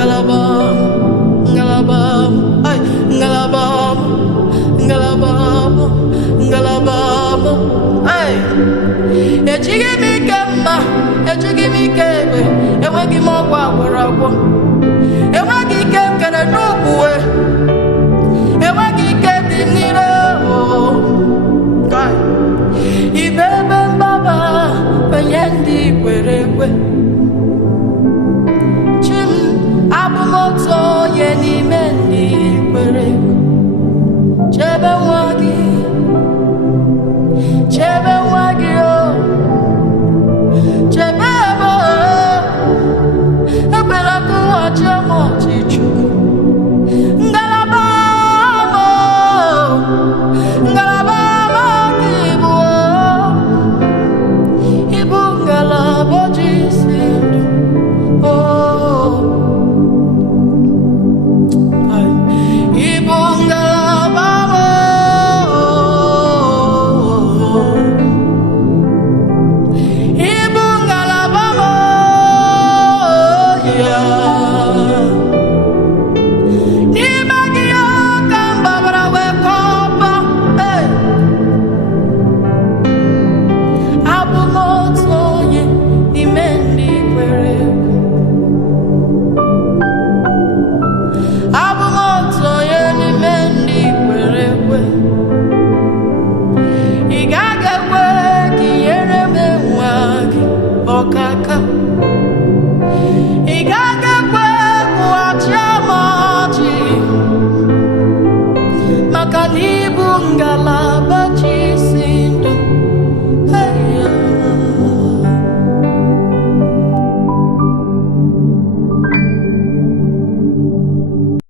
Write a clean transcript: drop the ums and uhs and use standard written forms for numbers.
ngalabam, ngalabam, ay, ngalabam, ngalabam, ngalabam, ay. Ejigi mi kemma, ejigi mi kebe, enweghị m ọgwụ agwọrọ agwọ, enweghị ike m kere n'ugwuwe, enweghị ike dị n'ire o. Ibe ebe mgbaba onye ndị kwere ekwe. Chim abụ m otu onye n'ime ndị kwere ekwe. Chebe nwa gị, chebe nwa gị o, chebe ebe o, ekwela ka ụwa chee m ọchịchị. Ngalaba m o, ngalaba m gị bụ o, ịbụ ngalaba ji isi ndụ o, ịbụ ngalaba m o, ịbụ ngalaba m o, n'ime gị ya ka m gbabara wee kọpa. Abụ m otu onye n'ime ndị kwere ekwe. Abụ m otu onye n'ime ndị kwere ekwe. Ị gaghị ekwe ka ihere m nwa gị ọkaka. Ị gaghị ekwe ka ụwa chịa m ọchị, maka na ịbụ ngalaba